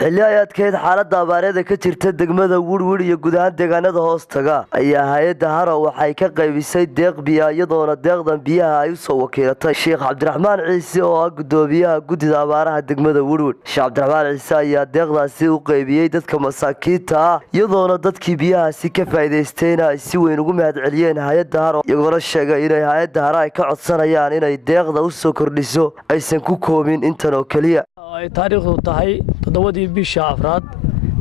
xilli ay adkeyd xaaladda abaareeda ka jirta degmada Woodward iyo guud ahaan deegaanada hoostaga ayaa hay'adda Haro waxay ka qaybisay deeq biyo iyadoona deeqdan biyaha ay u soo wakiilatay Sheekh Cabdiraxmaan Ciise oo ah gudoomiyaha guddida abaaraha degmada Woodward. Sheekh Cabdiraxmaan Ciise ayaa deeqdaasi u qaybiyay dadka masaakiinta ah iyadoona dadkii biyahaasi ka faa'iideystayna ay si weyn ugu mahadceliyeen hay'adda Haro iyagoo sheegay inay hay'adda Haro ay ka codsanayaan inay deeqda u soo kordhiso aysan ku koobin intan oo kaliya. taariikhdu tahay 7 bisha afraad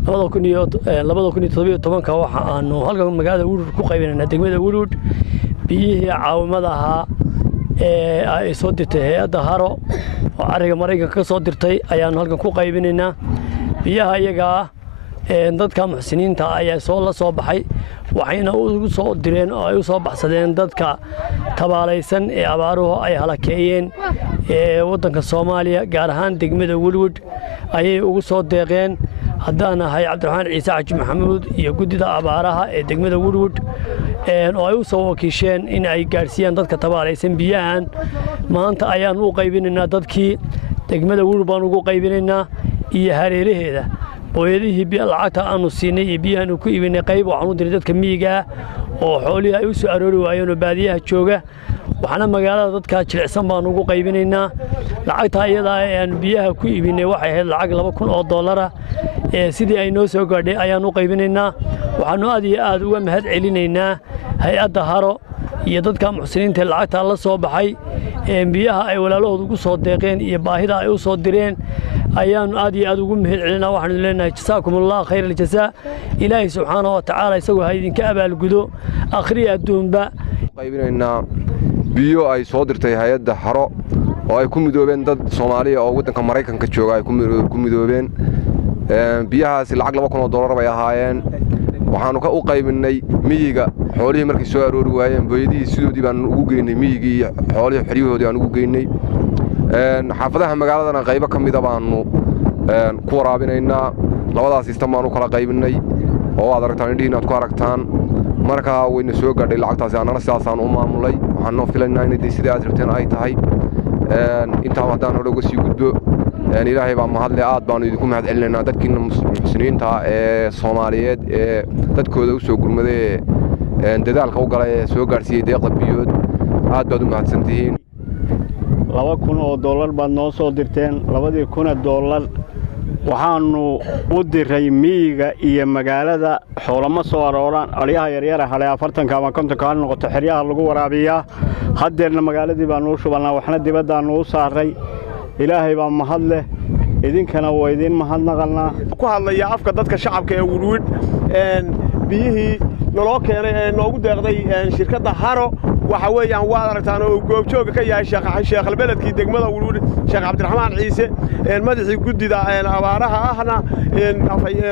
2017 waxa aanu halkan magaalada Woodward ku qaybinayna degmada Woodward biyihii caawimada ahaa ee ay soo dirtay hay'adda Haro oo ariga Mareykanka ka soo dirtay ayaanu halkan ku qaybinaynaa biyaha iyaga dadka muxsiniinta ayaa la soo baxay waxayna ugu soo direen oo ay u soo baxsadeen dadka tabaalaysan ee abaaruhu ay halakeeyeen waddanka Soomaaliya gaar ahaan degmada Woodward ayay ugu soo deeqeen haddana hay Cabdiraxmaan Ciise Xaji Maxamuud iyo guddida abaaraha ee degmada Woodward oo ay u soo wakiisheen in ay gaarsiiyaan dadka tabaalaysan biyahan maanta ayaan u qaybinaynaa dadkii degmada Woodward baan ugu qaybinaynaa iyo hareeraheeda booyadihii biyo lacagta aanu siinay iyo biyahan ku iibinay qayb waxaan u diray dadka miyiga oo xoolaha ay u soo aroori waayeen oo baadiyaha jooga waxaana magaalada dadka jilicsan baan ugu qaybinaynaa lacagta iyada aan biyaha ku iibinay waxay ahayd lacag $2,000 sidii ay noo soo gaadhay ayaan u qaybinaynaa waxaanu aad uga mahad celinaynaa hay'adda Haro iyo dadka muxsiniinta lacagta la soo baxay biyaha ay walaalahoodu ugu soo deeqeen iyo baahida ay u soo direen ayaan aad ugu mahad celinaa waxaan leenahay jazaakumullahu khayral jazaa ilaahay subxaanahu wa ta'aala isagoo ha idinka abaalgudo akhri adduunba qaybinaynaa biyo ay soo dirtay hay'adda Haro oo ay ku midoobeen dad Soomaaliya oo waddanka Mareykanka jooga ay ku midoobeen biyahaasi lacag $2,000 bay ahaayeen waxaanu ka u qaybinay miyiga xoolihii markay soo aroori waayeen booyadihii sidoodii baan ugu geynay miyigii xoolihii xiriyahoodii aan ugu geynay xaafadaha magaaladana qaybo ka mid ah baanu ku waraabinaynaa labadaas sistem baan u kala qaybinay oo aad aragtaan indhihiin aad ku aragtaan markaa wayna soo gaadhay lacagtaasi annana sidaasaan u maamulay waxaanoo filaynaa inay sidii aad rabteen ay tahay intaa haddaan hore uga sii gudbo ilaahay baa mahadle aad baanu idinku mahad celinaynaa dadkiina muxsiniinta ee Soomaaliyeed ee dadkooda u soo gurmaday dadaalka u galay ee soo gaarsiiyay deeqda biyood aad baad u mahadsantihiin $2,000 baad noo soo dirteen $2,000 waxaanu u diray miyiga iyo magaalada xoolama soo arooraan ariyaha yaryar hale 40 ama 50 noqoto xiriyaha lagu waraabiyaa hadeerna magaaladii baan u shubanaa waxna dibadda noo saaray ilaahay baa mahad leh idinkana waa idin mahadnaqanaa ku hadlaya afka dadka shacabka ee Woodward biyihii naloo keenay ee noogu deeqday shirkadda Haro waxa weeyaan waa aragtaan oo goobjooga ka yahay Sheekh Albeledkii degmada Woodward Sheekh Cabdiraxmaan Ciise madaxii guddida abaaraha ahna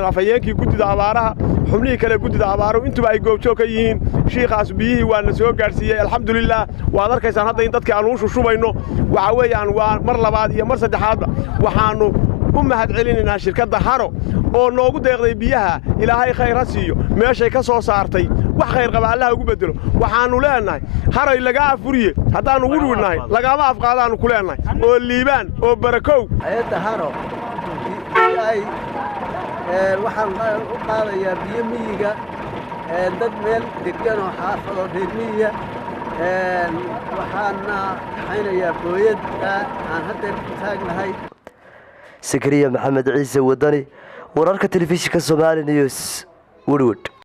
afayeenkii guddida abaaraha xubnihii kale guddida abaaruhu intuba ay goobjoog ka yihiin sheekhaas biyihii waa na soo gaarsiiyay alxamdulillah waad arkaysaan hadda in dadkii aan u shubayno waxa weeyaan waa mar labaad iyo mar saddexaadba waxaanu u mahad celinaynaa shirkadda Haro oo noogu deeqday biyaha ilaahay khayr ha siiyo meeshay ka soo saartay wax khayr qaba Allah ugu bedelo waxaanu leenahay Haray laga afuriye haddaanu Woodwardnahay lagama afqaadaanu ku leenahay oo liibaan oo barakow hay'adda Haro ay waxaan u qaadayaa biyo miyiga dad meel degan oo xaafado reer miyiga waxaana haynayaa booyada aan hadda taagnahay Sakariya Maxamed Ciise Wadani wararka telefishinka Somali News Woodward.